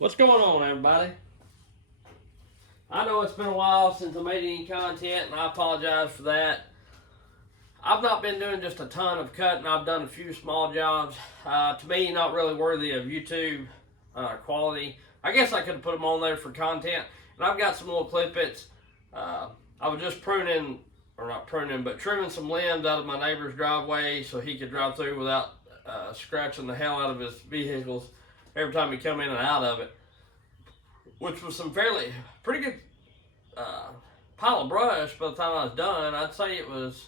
What's going on, everybody? I know it's been a while since I made any content, and I apologize for that. I've not been doing just a ton of cutting. I've done a few small jobs. To me, not really worthy of YouTube quality. I guess I could have put them on there for content. And I've got some little clippets. I was just pruning, or not pruning, but trimming some limbs out of my neighbor's driveway so he could drive through without scratching the hell out of his vehicles every time he come in and out of it, which was some pretty good pile of brush by the time I was done. I'd say it was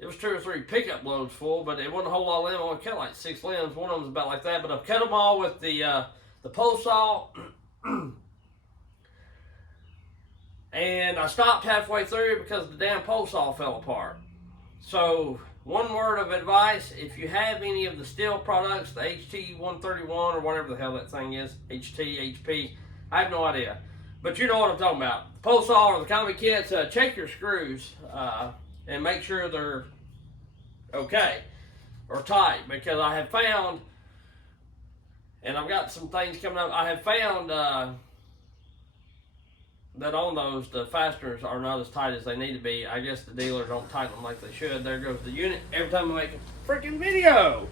2 or 3 pickup loads full, but it wasn't a whole lot of limbs. I only cut like 6 limbs. One of them was about like that, but I've cut them all with the pole saw. And I stopped halfway through because the damn pole saw fell apart. So, one word of advice: if you have any of the STIHL products, the HT131 or whatever the hell that thing is, HP, I have no idea. But you know what I'm talking about. The pole saw or the common kits, check your screws and make sure they're okay or tight, because I have found, and I've got some things coming up, I have found that on those, the fasteners are not as tight as they need to be. I guess the dealers don't tighten them like they should. There goes the unit every time I make a freaking video.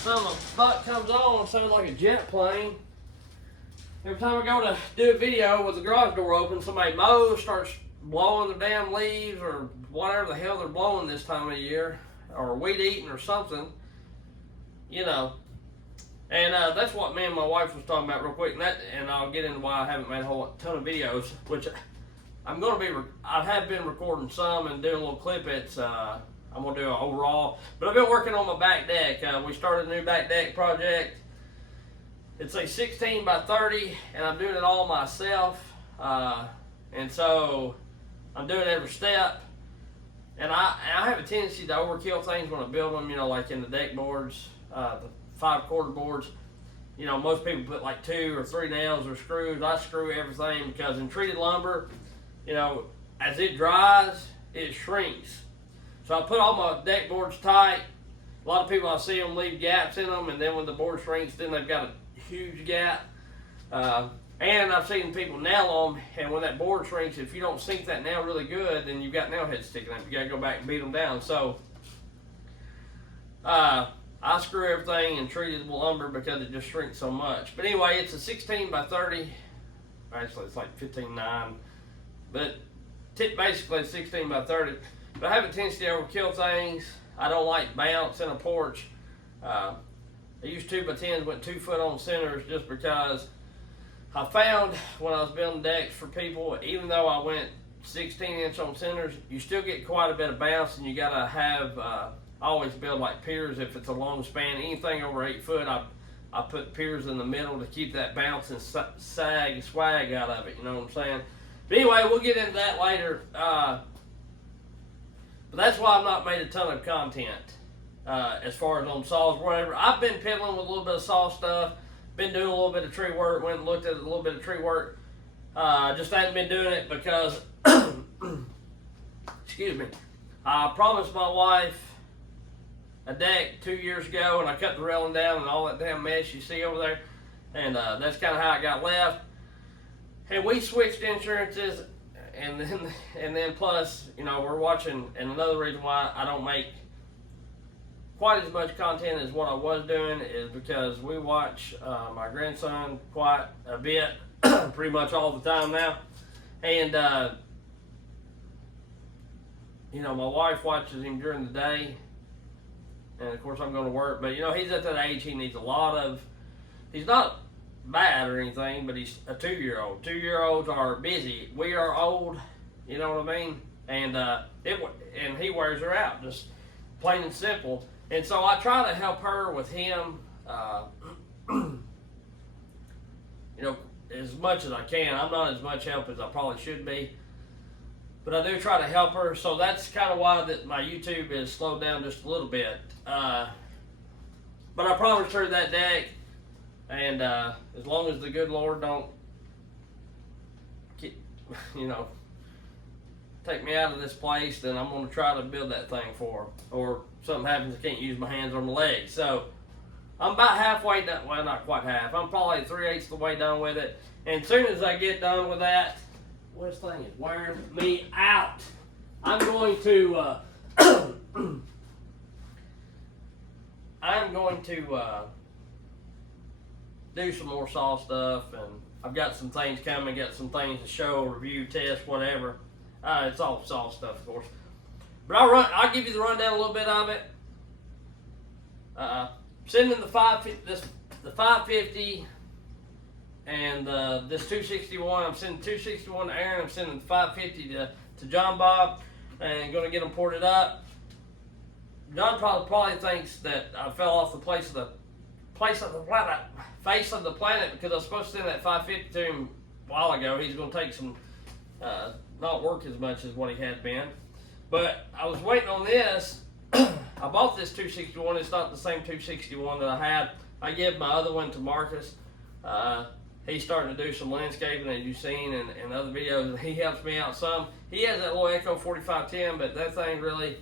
Some of the butt comes on, it sounds like a jet plane. Every time I go to do a video with the garage door open, somebody mows, starts blowing the damn leaves or whatever the hell they're blowing this time of year, or weed eating or something. You know, and that's what me and my wife was talking about real quick, and I'll get into why I haven't made a whole ton of videos, which I'm going to be, I have been recording some and doing little clippets. I'm going to do an overall, but I've been working on my back deck. We started a new back deck project. It's a 16 by 30, and I'm doing it all myself, and so I'm doing every step. And I have a tendency to overkill things when I build them, you know, like in the deck boards. The 5/4 boards, you know, most people put like 2 or 3 nails or screws. I screw everything because in treated lumber, you know, as it dries, it shrinks. So I put all my deck boards tight. A lot of people, I see them leave gaps in them, and then when the board shrinks, then they've got a huge gap. And I've seen people nail them, and when that board shrinks, if you don't sink that nail really good, then you've got nail heads sticking up. You got to go back and beat them down. So I screw everything in treated lumber because it just shrinks so much. But anyway, it's a 16 by 30. Actually, it's like 15.9. But basically it's 16 by 30. But I have a tendency to overkill things. I don't like bounce in a porch. I used 2x10s, went 2 foot on centers just because I found when I was building decks for people, even though I went 16-inch on centers, you still get quite a bit of bounce, and you got to have always build like piers if it's a long span. Anything over 8 foot, I put piers in the middle to keep that bounce and swag out of it. You know what I'm saying? But anyway, we'll get into that later. But that's why I've not made a ton of content as far as on saws, whatever. I've been piddling with a little bit of saw stuff. Been doing a little bit of tree work. Went and looked at a little bit of tree work. Just haven't been doing it because, excuse me, I promised my wife a deck 2 years ago, and I cut the railing down and all that damn mess you see over there, and that's kind of how it got left. And we switched insurances, and then plus, you know, we're watching, and another reason why I don't make quite as much content as what I was doing is because we watch my grandson quite a bit, pretty much all the time now, and you know, my wife watches him during the day. And of course I'm going to work, but you know, he's at that age he needs a lot of, he's not bad or anything, but he's a 2-year-old. 2-year-olds are busy. We are old, you know what I mean? And and he wears her out, just plain and simple. And so I try to help her with him, you know, as much as I can. I'm not as much help as I probably should be, but I do try to help her. So that's kind of why that my YouTube is slowed down just a little bit. But I promised her that deck, and as long as the good Lord don't, you know, take me out of this place, then I'm going to try to build that thing for him. Or something happens, I can't use my hands or my legs. So I'm about halfway done. Well, not quite half. I'm probably 3/8 of the way done with it. And as soon as I get done with that, this thing is wearing me out. I'm going to do some more saw stuff, and I've got some things coming, got some things to show, review, test, whatever. It's all saw stuff, of course. But I'll give you the rundown a little bit of it. Sending the 550 and this 261. I'm sending 261 to Aaron. I'm sending 550 to John Bob, and going to get them ported up. John probably thinks that I fell off the face of the planet because I was supposed to send that 550 to him a while ago. He's going to take some, not work as much as what he had been. But I was waiting on this. I bought this 261. It's not the same 261 that I had. I gave my other one to Marcus. He's starting to do some landscaping, as you've seen in other videos, and he helps me out some. He has that little Echo 4510, but that thing really,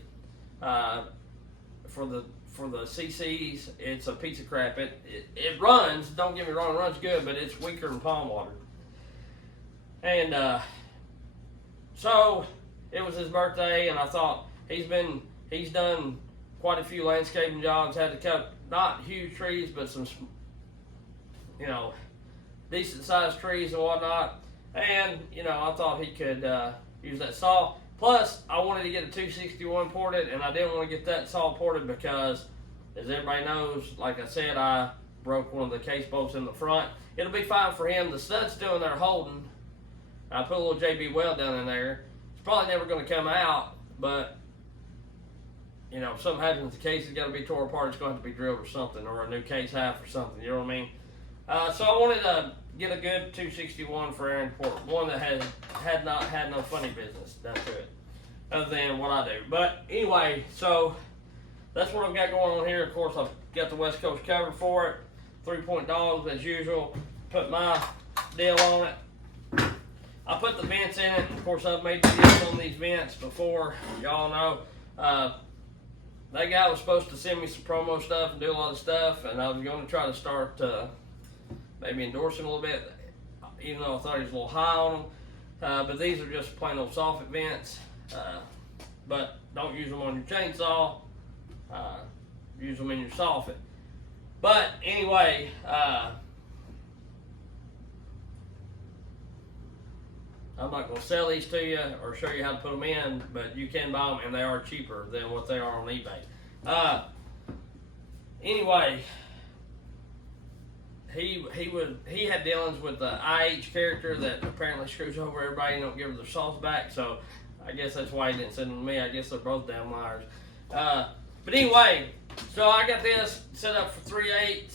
for the CCs, it's a piece of crap. It runs, don't get me wrong, it runs good, but it's weaker than palm water. And so it was his birthday, and I thought he's done quite a few landscaping jobs, had to cut not huge trees, but some, decent sized trees and whatnot. And I thought he could use that saw. Plus, I wanted to get a 261 ported, and I didn't want to get that saw ported because, as everybody knows, like I said, I broke one of the case bolts in the front. It'll be fine for him. The stud's still in there holding. I put a little JB weld down in there. It's probably never going to come out, but if something happens, the case has got to be tore apart. It's going to have to be drilled or something, or a new case half or something. You know what I mean? So I wanted to get a good 261 for Aaron Port, one that had not had no funny business done to it, other than what I do. But anyway, so that's what I've got going on here. Of course, I've got the West Coast cover for it, 3-point dogs as usual. Put my deal on it. I put the vents in it. Of course, I've made videos on these vents before. Y'all know. That guy was supposed to send me some promo stuff and do a lot of stuff, and I was going to try to start maybe endorsing a little bit, even though I thought he was a little high on them. But these are just plain old soffit vents. But don't use them on your chainsaw. Use them in your soffit. But anyway, I'm not going to sell these to you or show you how to put them in, but you can buy them, and they are cheaper than what they are on eBay. Anyway, he had dealings with the IH character that apparently screws over everybody and don't give her their sauce back. So I guess that's why he didn't send them to me. I guess they're both damn liars. But anyway, so I got this set up for 3/8.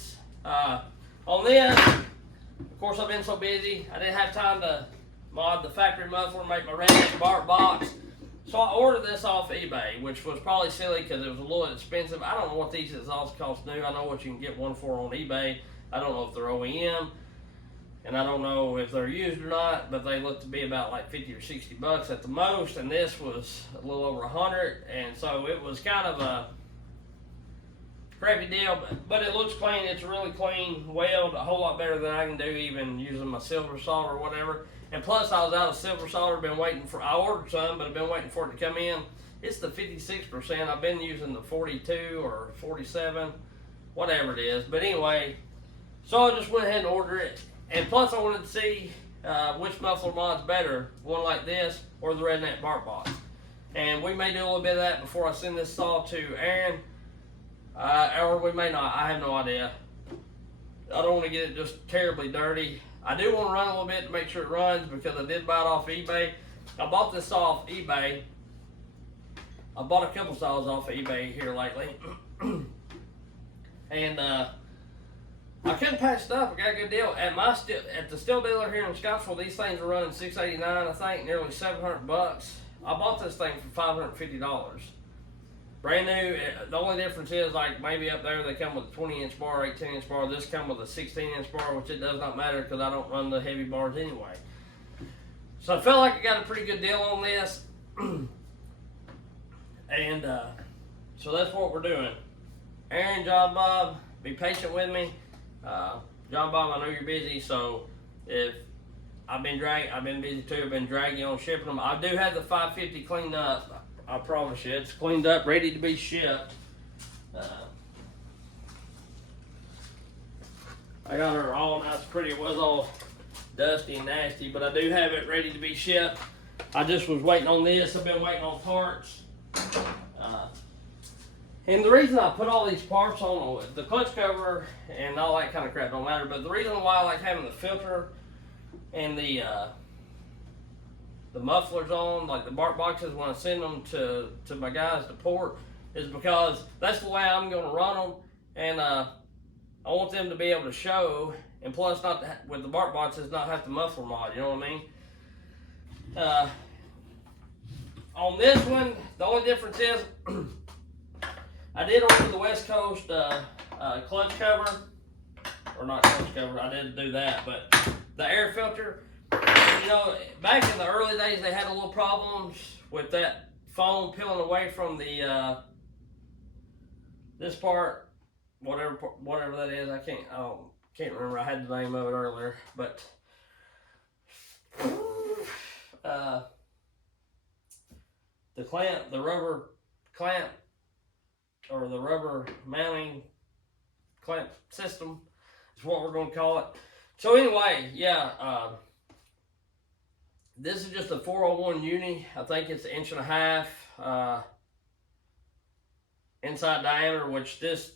On this, of course, I've been so busy, I didn't have time to mod the factory muffler, make my redneck bark box. So I ordered this off eBay, which was probably silly because it was a little expensive. I don't know what these exhausts cost new. I know what you can get one for on eBay. I don't know if they're OEM, and I don't know if they're used or not, but they look to be about like 50 or 60 bucks at the most, and this was a little over 100, and so it was kind of a crappy deal, but it looks clean. It's really clean weld, a whole lot better than I can do even using my silver solder or whatever. And plus, I was out of silver solder, I ordered some, but I've been waiting for it to come in. It's the 56%. I've been using the 42 or 47, whatever it is. But anyway, so I just went ahead and ordered it. And plus, I wanted to see which muffler mod's better, one like this or the redneck bark box. And we may do a little bit of that before I send this saw to Aaron, or we may not. I have no idea. I don't want to get it just terribly dirty. I do want to run a little bit to make sure it runs because I did buy it off eBay. I bought this saw off eBay. I bought a couple saws off of eBay here lately. And I couldn't pass it up. I got a good deal. At the steel dealer here in Scottsville, these things are running $689, I think, nearly 700 bucks. I bought this thing for $550. Brand new. The only difference is, like, maybe up there they come with a 20-inch bar, 18-inch bar. This come with a 16-inch bar, which it does not matter because I don't run the heavy bars anyway. So I felt like I got a pretty good deal on this. And so that's what we're doing. Aaron, John Bob, be patient with me. John Bob, I know you're busy, so if I've been busy too. I've been dragging on shipping them. I do have the 550 cleaned up. I promise you, it's cleaned up, ready to be shipped. I got her all nice, pretty. It was all dusty and nasty, but I do have it ready to be shipped. I just was waiting on this. I've been waiting on parts. And the reason I put all these parts on the clutch cover and all that kind of crap don't matter, but the reason why I like having the filter and the mufflers on, like the bark boxes, when I send them to my guys to port, is because that's the way I'm going to run them, and I want them to be able to show, and plus not to, with the bark boxes, not have to muffler mod. You know what I mean? On this one, the only difference is I did order the West Coast clutch cover, or not clutch cover. I didn't do that, but the air filter. You know, back in the early days, they had a little problems with that foam peeling away from the this part, whatever that is. I can't remember. I had the name of it earlier, but the clamp, the rubber clamp, or the rubber mounting clamp system is what we're going to call it. So anyway, yeah, this is just a 401 uni. I think it's 1.5 inches inside diameter, which this,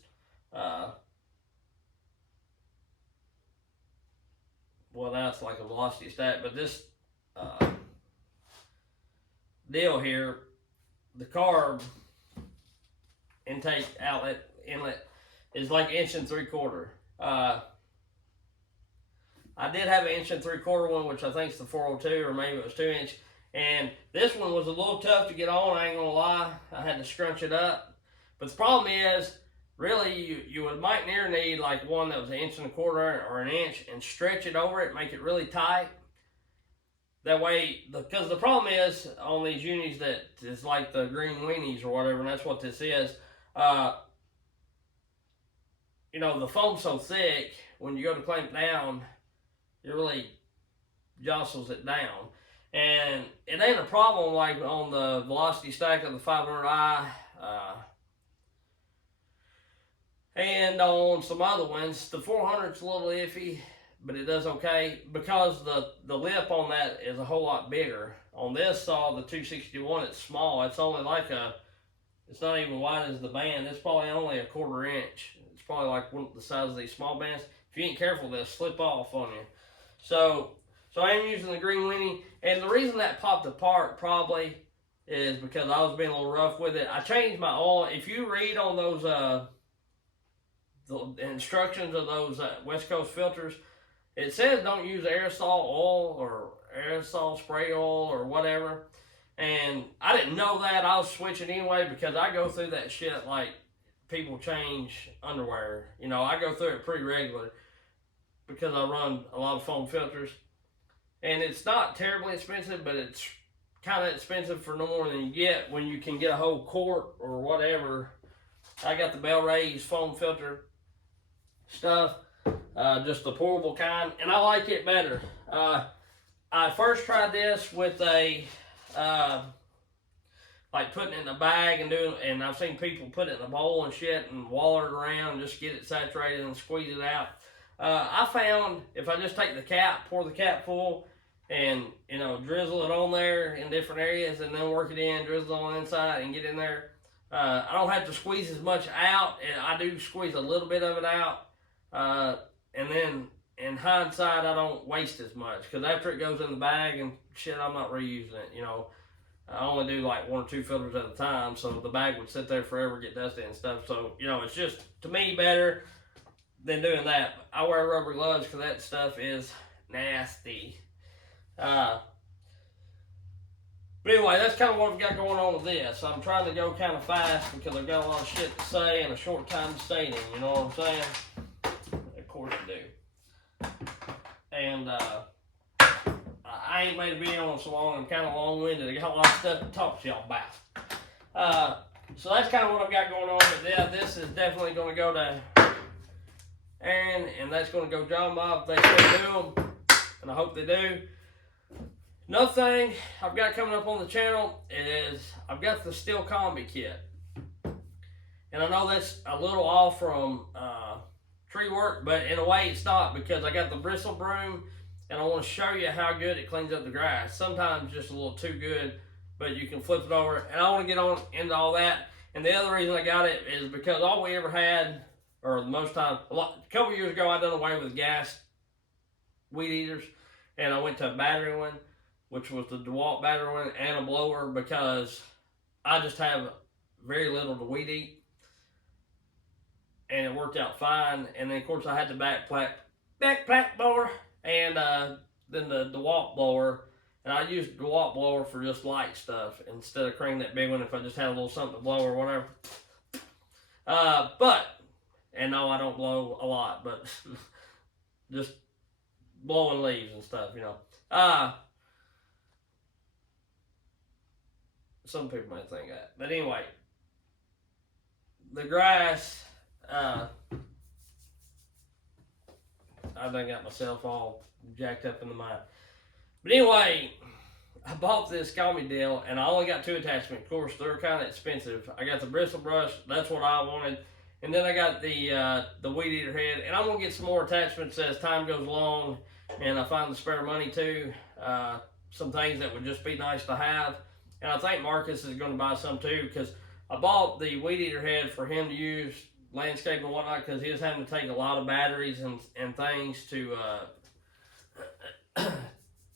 well, that's like a velocity stack, but this deal here, the carb intake inlet is like 1.75 inches. I did have an 1.75 inch one, which I think is the 402, or maybe it was 2 inch. And this one was a little tough to get on, I ain't gonna lie. I had to scrunch it up. But the problem is, really, you might near need like one that was 1.25 inches or 1 inch, and stretch it over it, make it really tight. That way, because the problem is on these unis that is like the green weenies or whatever, and that's what this is. You know, the foam's so thick, when you go to clamp down, it really jostles it down. And it ain't a problem like on the velocity stack of the 500i and on some other ones. The 400's a little iffy, but it does okay because the lip on that is a whole lot bigger. On this saw, the 261, it's small. It's only like it's not even wide as the band. It's probably only 1/4 inch. It's probably like the size of these small bands. If you ain't careful, they'll slip off on you. So I am using the green weenie, and the reason that popped apart probably is because I was being a little rough with it. I changed my oil. If you read on those the instructions of those West Coast filters, it says don't use aerosol oil or aerosol spray oil or whatever. And I didn't know that. I was switching anyway because I go through that shit like people change underwear. You know, I go through it pretty regular because I run a lot of foam filters. And it's not terribly expensive, but it's kind of expensive for no more than you get when you can get a whole quart or whatever. I got the Bell Ray's foam filter stuff, just the pourable kind, and I like it better. I first tried this with a like putting it in a bag and I've seen people put it in a bowl and shit and waller it around and just get it saturated and squeeze it out. I found if I just take the cap, pour the cap full, and you know, drizzle it on there in different areas, and then work it in, drizzle on the inside, and get in there. I don't have to squeeze as much out, and I do squeeze a little bit of it out. And then in hindsight, I don't waste as much because after it goes in the bag and shit, I'm not reusing it. You know, I only do like 1 or 2 filters at a time, so the bag would sit there forever, get dusty and stuff. So you know, it's just to me better than doing that. I wear rubber gloves because that stuff is nasty. But anyway, that's kind of what I've got going on with this. I'm trying to go kind of fast because I've got a lot of shit to say in a short time to say it in, you know what I'm saying? Of course I do. And I I ain't made a video on so long. I'm kind of long-winded. I got a lot of stuff to talk to y'all about. So that's kind of what I've got going on. But yeah, this is definitely going to go to Aaron, and that's going to go John Bob if they still do them, and I hope they do. Another thing I've got coming up on the channel is I've got the STIHL combi kit. And I know that's a little off from tree work, but in a way it's not, because I got the bristle broom, and I want to show you how good it cleans up the grass. Sometimes just a little too good, but you can flip it over. And I want to get on into all that. And the other reason I got it is because all we ever had, or most time, a couple years ago, I done away with gas weed eaters, and I went to a battery one, which was the DeWalt battery one, and a blower, because I just have very little to weed eat. And it worked out fine. And then of course I had the backpack blower, and then the DeWalt blower, and I used the DeWalt blower for just light stuff instead of creating that big one if I just had a little something to blow or whatever. And no, I don't blow a lot, but just blowing leaves and stuff, you know. Some people might think that, but anyway, the grass. I done got myself all jacked up in the mind. But anyway, I bought this combi deal, and I only got 2 attachments. Of course, they're kind of expensive. I got the bristle brush, that's what I wanted. And then I got the weed eater head, and I'm going to get some more attachments as time goes along, and I find the spare money too. Some things that would just be nice to have. And I think Marcus is going to buy some too, because I bought the weed eater head for him to use landscape and whatnot, because he was having to take a lot of batteries and things to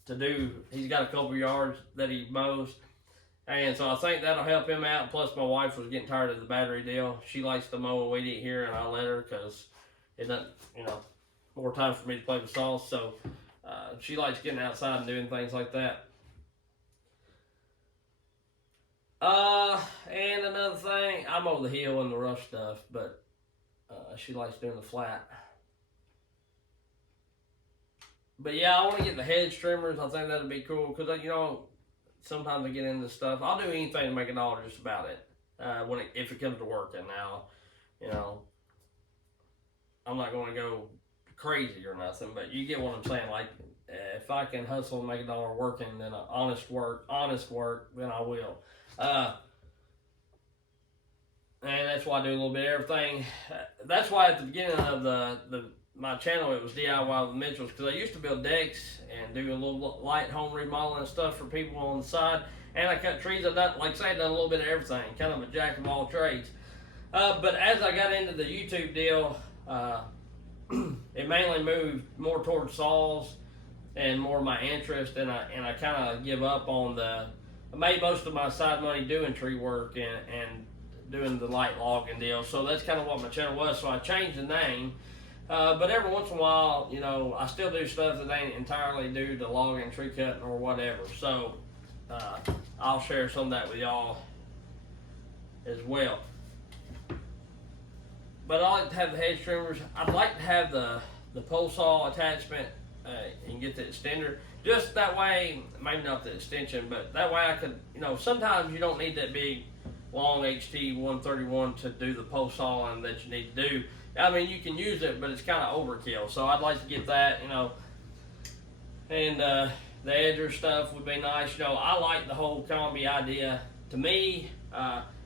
do. He's got a couple yards that he mows, and so I think that'll help him out. Plus my wife was getting tired of the battery deal. She likes to mow and weed eat here, and I let her, because it doesn't, you know, more time for me to play with saws. So she likes getting outside and doing things like that. And another thing, I mow the hill and the rough stuff, but she likes doing the flat. But yeah, I want to get the hedge trimmers. I think that'd be cool, because, you know, sometimes I get into stuff. I'll do anything to make a dollar just about it, if it comes to working. Now, you know, I'm not going to go crazy or nothing, but you get what I'm saying. Like, if I can hustle and make a dollar working, then honest work, then I will. And that's why I do a little bit of everything. That's why at the beginning of my channel, it was DIY with Mitchells, because I used to build decks and do a little light home remodeling stuff for people on the side. And I cut trees. I've done, like I say, I've done a little bit of everything, kind of a jack of all trades. But as I got into the YouTube deal, it mainly moved more towards saws and more my interest, and I kind of give up on I made most of my side money doing tree work and doing the light logging deal. So that's kind of what my channel was. So I changed the name. But every once in a while, you know, I still do stuff that ain't entirely due to logging, tree cutting, or whatever. So I'll share some of that with y'all as well. But I like to have the hedge trimmers. I'd like to have the pole saw attachment and get the extender. Just that way, maybe not the extension, but that way I could, you know, sometimes you don't need that big, long HT 131 to do the pole sawing that you need to do. I mean, you can use it, but it's kind of overkill. So I'd like to get that, you know. And the edger stuff would be nice. You know, I like the whole combi idea. To me,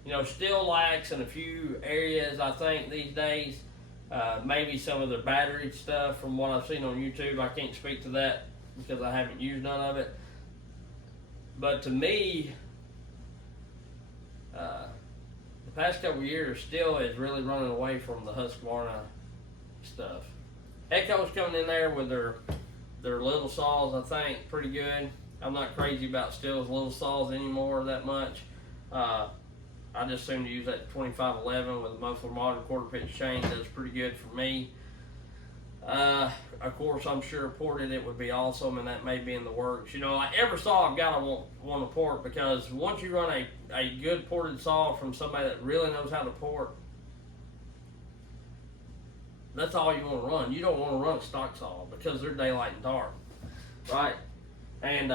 you know, still lacks in a few areas, I think, these days. Maybe some of the battery stuff from what I've seen on YouTube. I can't speak to that because I haven't used none of it. But to me, the past couple years still is really running away from the Husqvarna stuff. Echo's coming in there with their little saws, I think, pretty good. I'm not crazy about STIHL's little saws anymore that much. I just seem to use that 2511 with a muffler modern quarter pitch chain. That's pretty good for me. Of course, I'm sure ported it would be awesome, and that may be in the works. You know, like every saw I've got, I want to port, because once you run a good ported saw from somebody that really knows how to port, that's all you want to run. You don't want to run a stock saw because they're daylight and dark, right? And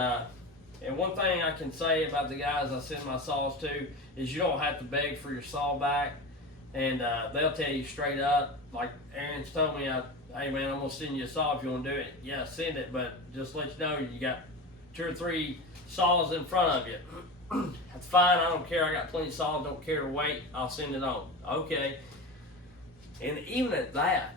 one thing I can say about the guys I send my saws to is you don't have to beg for your saw back, and they'll tell you straight up. Like Aaron's told me, hey man, I'm gonna send you a saw if you want to do it. Yeah, send it, but just let you know you got 2 or 3 saws in front of you. That's fine. I don't care. I got plenty of saws. Don't care to wait. I'll send it on. Okay. And even at that,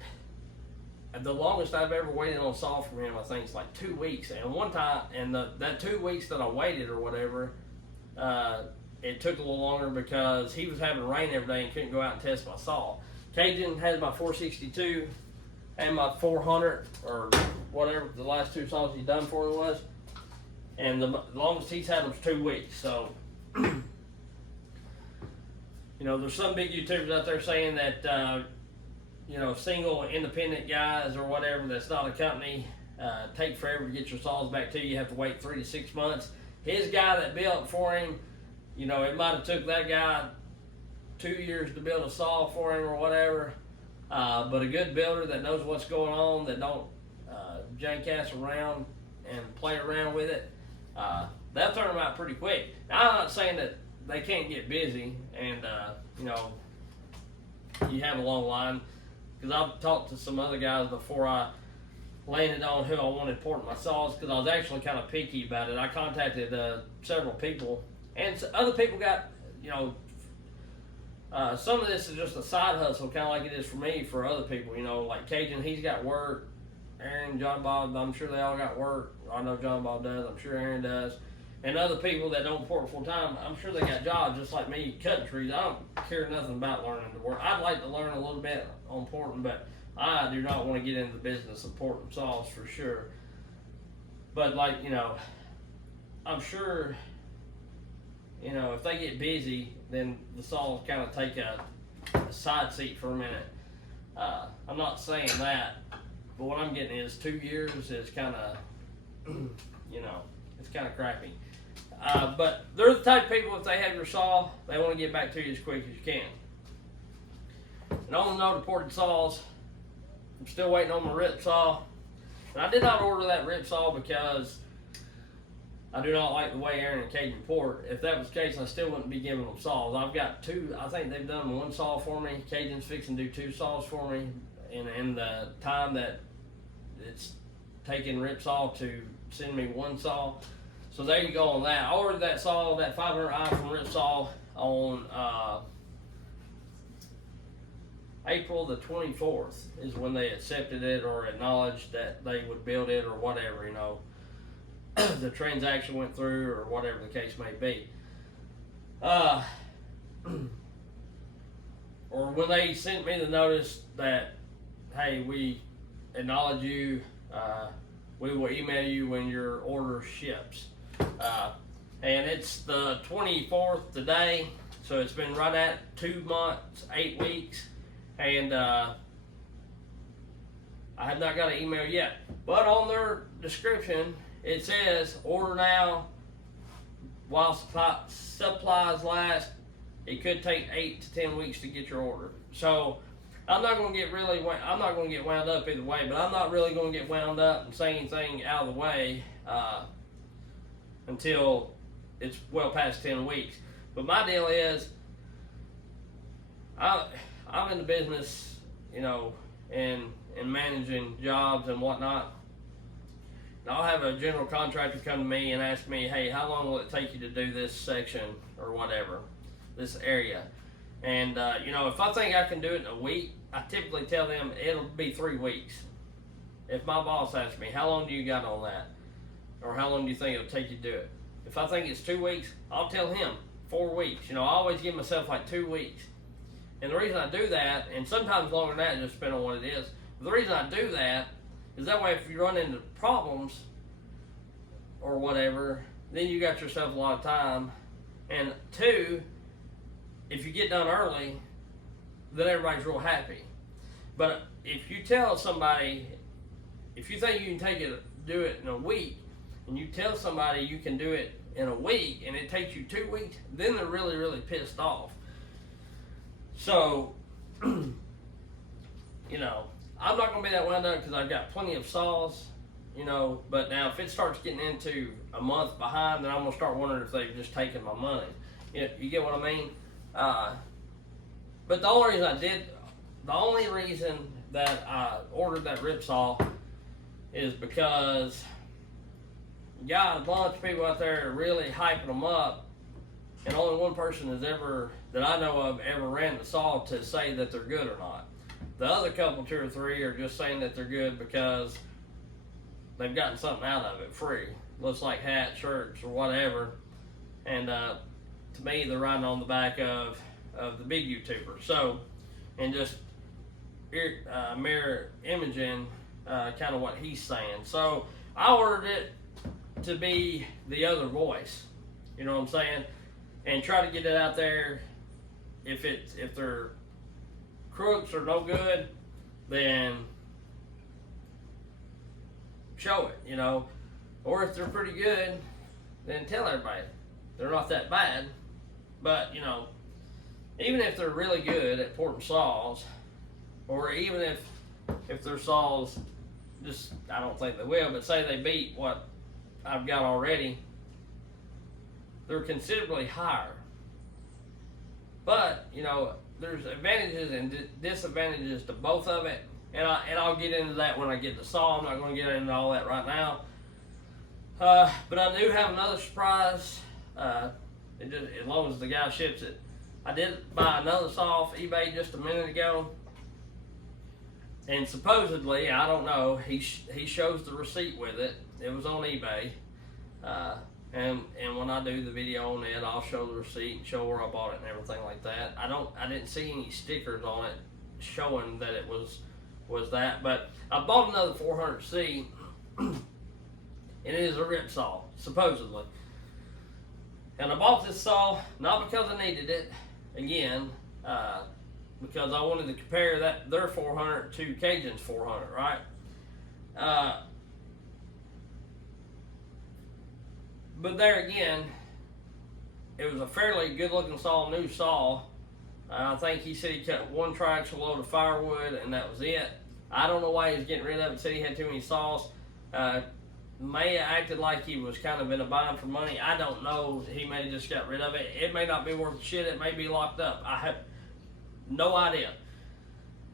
the longest I've ever waited on a saw from him, I think, is like 2 weeks. And one time, and that 2 weeks that I waited or whatever, it took a little longer because he was having rain every day and couldn't go out and test my saw. Cajun had my 462 and my 400 or whatever the last 2 saws he done for me was. And the longest he's had was 2 weeks. So, you know, there's some big YouTubers out there saying that, you know, single independent guys or whatever that's not a company take forever to get your saws back to you. You have to wait 3 to 6 months. His guy that built for him, you know, it might have took that guy 2 years to build a saw for him or whatever. But a good builder that knows what's going on, that don't jank ass around and play around with it, they'll turn them out pretty quick. Now, I'm not saying that they can't get busy and, you know, you have a long line. Because I've talked to some other guys before I landed on who I wanted porting my saws, because I was actually kind of picky about it. I contacted several people, and other people got, you know, some of this is just a side hustle, kind of like it is for me, for other people. You know, like Cajun, he's got work. Aaron, John Bob, I'm sure they all got work. I know John Bob does. I'm sure Aaron does. And other people that don't port full time, I'm sure they got jobs just like me cutting trees. I don't care nothing about learning the work. I'd like to learn a little bit on porting, but I do not want to get into the business of porting saws for sure. But like, you know, I'm sure, you know, if they get busy, then the saws kind of take a side seat for a minute. I'm not saying that, but what I'm getting is 2 years is kind of, you know, it's kind of crappy. But they're the type of people, if they have your saw, they want to get back to you as quick as you can. And on the note of ported saws, I'm still waiting on my rip saw. And I did not order that rip saw because I do not like the way Aaron and Cajun port. If that was the case, I still wouldn't be giving them saws. I've got 2, I think they've done 1 saw for me. Cajun's fixing to do 2 saws for me. In the time that it's taking rip saw to send me 1 saw. So there you go on that. I ordered that saw, that 500i from Ripsaw on April the 24th is when they accepted it or acknowledged that they would build it or whatever, you know. The transaction went through or whatever the case may be. Or when they sent me the notice that, hey, we acknowledge you, we will email you when your order ships. And it's the 24th today, so it's been right at 2 months, 8 weeks, and I have not got an email yet. But on their description, it says, order now while supplies last. It could take 8 to 10 weeks to get your order. So I'm not going to get wound up either way, but I'm not really going to get wound up and say anything out of the way until it's well past 10 weeks. But my deal is, I'm in the business, you know, and managing jobs and whatnot. And I'll have a general contractor come to me and ask me, hey, how long will it take you to do this section or whatever, this area? And, you know, if I think I can do it in a week, I typically tell them it'll be 3 weeks. If my boss asks me, how long do you got on that? Or how long do you think it'll take you to do it? If I think it's 2 weeks, I'll tell him 4 weeks. You know, I always give myself like 2 weeks. And the reason I do that, and sometimes longer than that, just depending on what it is, but the reason I do that is that way if you run into problems or whatever, then you got yourself a lot of time. And 2, if you get done early, then everybody's real happy. But if you tell somebody, if you think you can do it in a week, and you tell somebody you can do it in a week, and it takes you 2 weeks, then they're really, really pissed off. So, you know, I'm not going to be that wound up because I've got plenty of saws, you know. But now if it starts getting into a month behind, then I'm gonna start wondering if they've just taken my money. You get what I mean? But the only reason that I ordered that rip saw is because you got a bunch of people out there really hyping them up, and only one person has ever, that I know of, ever ran the saw to say that they're good or not. The other couple, 2 or 3, are just saying that they're good because they've gotten something out of it free. Looks like hats, shirts, or whatever. And to me, they're riding on the back of the big YouTuber. So, and just mirror imaging kind of what he's saying. So I ordered it to be the other voice. You know what I'm saying? And try to get it out there. If they're crooks or no good, then show it, you know. Or if they're pretty good, then tell everybody they're not that bad. But, you know, even if they're really good at porting saws, or even if their saws just, I don't think they will, but say they beat what I've got already, they're considerably higher. But, you know, there's advantages and disadvantages to both of it, and I'll get into that when I get the saw. I'm not going to get into all that right now. But I do have another surprise. As long as the guy ships it. I did buy another saw off eBay just a minute ago, and supposedly, I don't know, he shows the receipt with it. It was on eBay. And when I do the video on it, I'll show the receipt and show where I bought it and everything like that. I didn't see any stickers on it showing that it was that, but I bought another 400C, and it is a rip saw, supposedly. And I bought this saw not because I needed it, again, because I wanted to compare their 400 to Cajun's 400, right? But there again, it was a fairly good-looking saw, new saw. I think he said he cut 1 triaxle load of firewood, and that was it. I don't know why he was getting rid of it. Said he had too many saws. May have acted like he was kind of in a bind for money. I don't know. He may have just got rid of it. It may not be worth shit. It may be locked up. I have no idea.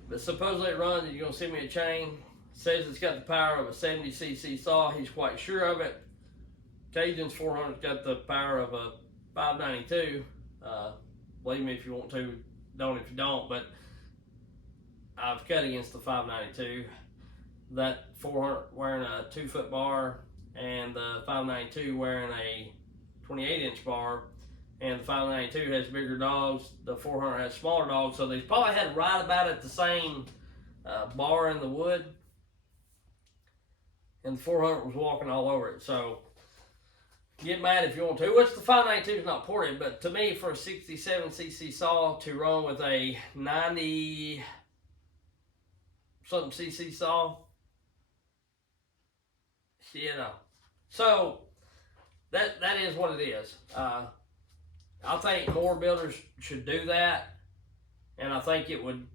But supposedly it runs, and you're going to send me a chain. Says it's got the power of a 70cc saw. He's quite sure of it. Cajun's 400's got the power of a 592. Believe me if you want to, don't if you don't, but I've cut against the 592. That 400 wearing a 2-foot bar, and the 592 wearing a 28-inch bar, and the 592 has bigger dogs, the 400 has smaller dogs, so they probably had right about at the same bar in the wood, and the 400 was walking all over it. So get mad if you want to. Which the 592 is not ported, but to me, for a 67cc saw to run with a 90 something cc saw, you know. So that is what it is. I think more builders should do that, and I think it would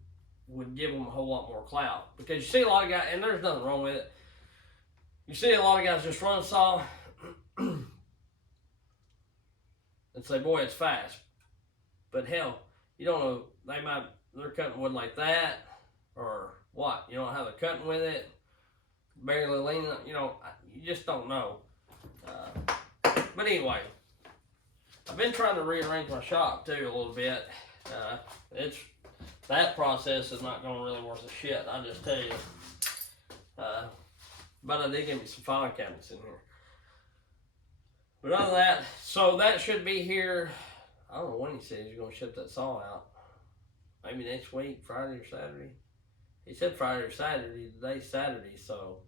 give them a whole lot more clout, because you see a lot of guys, and there's nothing wrong with it. You see a lot of guys just run a saw and say, boy, it's fast. But hell, you don't know, they're cutting wood like that, or what? You don't know how they're cutting with it, barely leaning, you know, you just don't know. But anyway, I've been trying to rearrange my shop too a little bit. That process is not going to really worth a shit, I just tell you. But I did get me some file cabinets in here. But other than that, so that should be here. I don't know when he said he's going to ship that saw out. Maybe next week, Friday or Saturday. He said Friday or Saturday. Today's Saturday, so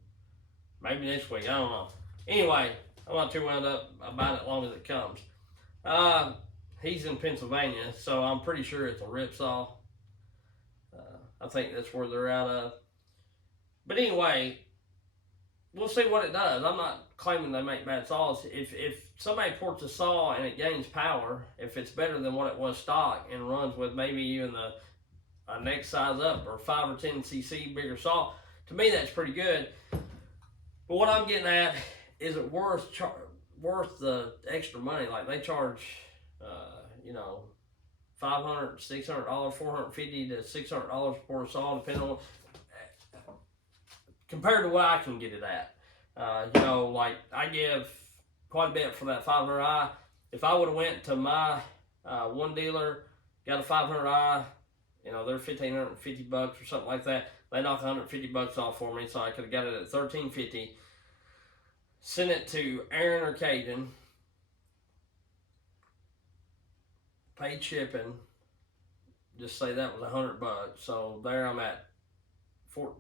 maybe next week. I don't know. Anyway, I'm not too wound up about it as long as it comes. He's in Pennsylvania, so I'm pretty sure it's a rip saw. I think that's where they're out of. But anyway, we'll see what it does. I'm not claiming they make bad saws. If somebody ports a saw and it gains power, if it's better than what it was stock and runs with maybe even a next size up or 5 or 10cc bigger saw, to me that's pretty good. But what I'm getting at, is it worth the extra money? Like they charge, you know, $500, $600, $450 to $600 for a saw, depending on compared to what I can get it at. You know, like I give quite a bit for that 500i. If I would have went to my one dealer, got a 500i, you know, they're $1,550 or something like that. They knocked $150 off for me, so I could have got it at $1,350. Sent it to Aaron or Caden. Paid shipping. Just say that was $100. So there I'm at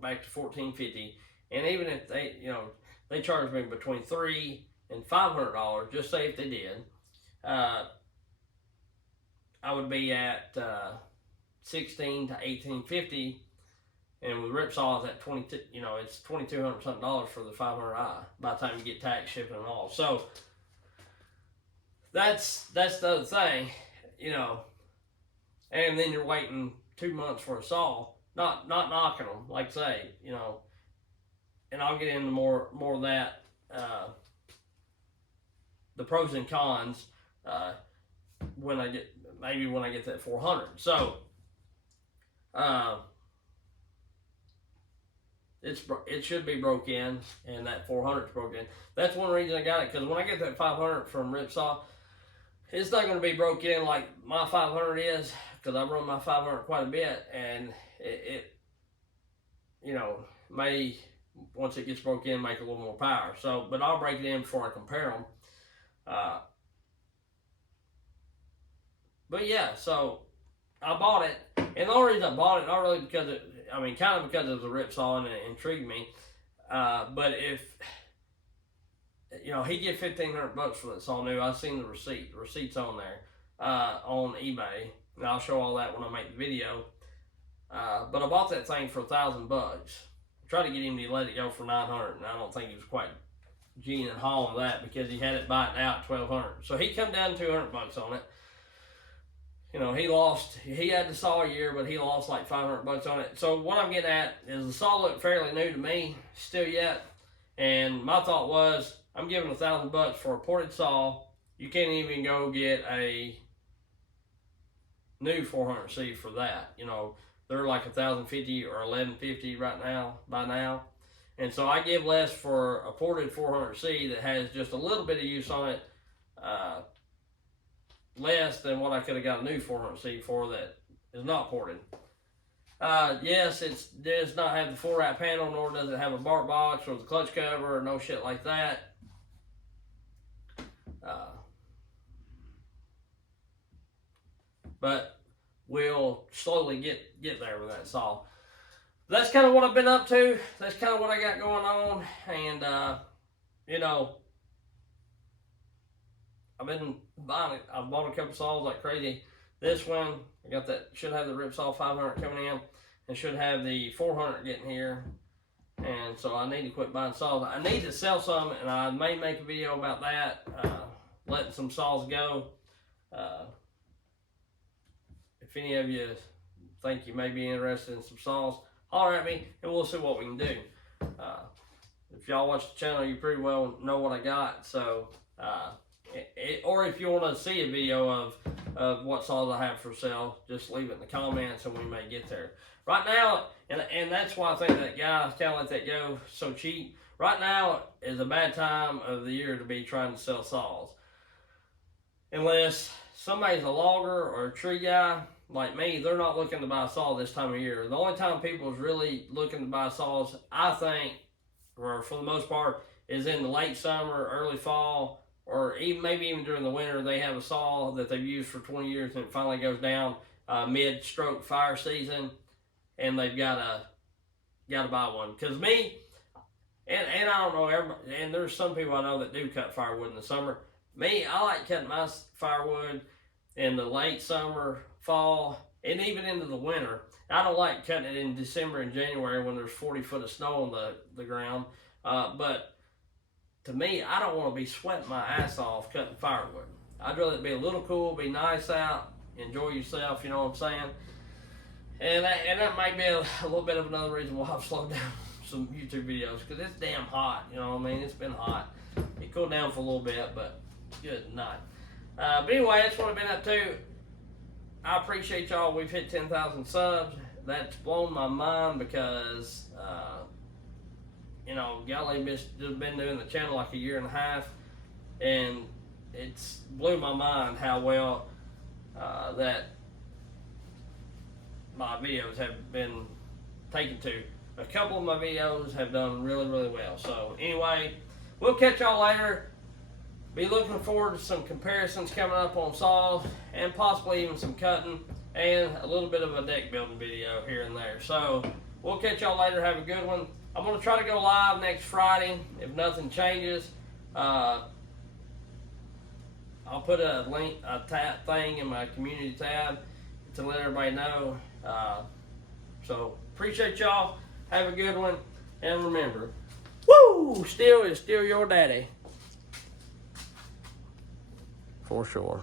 back to $1,450. And even if they, you know, they charged me between $300 and $500, just say if they did, I would be at $1,600 to $1,850, and with ripsaws at 22, you know, it's $2,200 something for the 500i by the time you get tax, shipping, and all. So that's the other thing, you know. And then you're waiting 2 months for a saw, not knocking them, like I say, you know. And I'll get into more of that, the pros and cons, when I get that 400. So it should be broke in, and that 400's broke in. That's one reason I got it, because when I get that 500 from Ripsaw, it's not going to be broke in like my 500 is, because I run my 500 quite a bit, and it you know, may, once it gets broke in, make a little more power. So, but I'll break it in before I compare them. But yeah, so I bought it, and the only reason I bought it, not really because kind of because it was a Ripsaw and it intrigued me. But if, you know, he get $1,500 for that saw new. I've seen the receipt. The receipt's on there, on eBay, and I'll show all that when I make the video. But I bought that thing for $1,000. Tried to get him to let it go for $900, and I don't think he was quite geeing and hauling with that, because he had it biting out $1,200. So he come down $200 on it. You know, he had the saw a year, but he lost like $500 on it. So what I'm getting at is the saw looked fairly new to me still yet, and my thought was, I'm giving $1,000 for a ported saw. You can't even go get a new 400C for that. You know, they're like $1,050 or $1,150 right now, by now. And so I give less for a ported 400C that has just a little bit of use on it, less than what I could have got a new 400C for that is not ported. Yes, it does not have the 4-wrap panel, nor does it have a bark box or the clutch cover or no shit like that. But we'll slowly get there with that saw. That's kind of what I've been up to. That's kind of what I got going on. And, you know, I've been buying it. I've bought a couple saws like crazy. This one, I got that, should have the Ripsaw 500 coming in, and should have the 400 getting here. And so I need to quit buying saws. I need to sell some, and I may make a video about that, letting some saws go. If any of you think you may be interested in some saws, holler at me, and we'll see what we can do. If y'all watch the channel, you pretty well know what I got. So, or if you want to see a video of what saws I have for sale, just leave it in the comments, and we may get there. Right now, and that's why I think that guy kind of let that go so cheap. Right now is a bad time of the year to be trying to sell saws, unless somebody's a logger or a tree guy like me. They're not looking to buy a saw this time of year. The only time people is really looking to buy saws, I think, or for the most part, is in the late summer, early fall, or maybe even during the winter. They have a saw that they've used for 20 years, and it finally goes down mid-stroke fire season, and they've got to buy one. Because me, and I don't know, and there's some people I know that do cut firewood in the summer. Me, I like cutting my firewood in the late summer, fall, and even into the winter. I don't like cutting it in December and January when there's 40 foot of snow on the ground. But to me, I don't want to be sweating my ass off cutting firewood. I'd rather it be a little cool, be nice out, enjoy yourself, you know what I'm saying? And that might be a little bit of another reason why I've slowed some YouTube videos because it's damn hot. You know what I mean? It's been hot. It cooled down for a little bit, but good night. But anyway, that's what I've been up to. I appreciate y'all. We've hit 10,000 subs. That's blown my mind because, you know, Golly just been doing the channel like a year and a half, and it's blew my mind how well that my videos have been taken to. A couple of my videos have done really, really well. So anyway, we'll catch y'all later. Be looking forward to some comparisons coming up on saws and possibly even some cutting and a little bit of a deck building video here and there. So we'll catch y'all later. Have a good one. I'm going to try to go live next Friday if nothing changes. I'll put a link, a tab thing in my community tab to let everybody know. So appreciate y'all. Have a good one. And remember, woo, STIHL is still your daddy. For sure.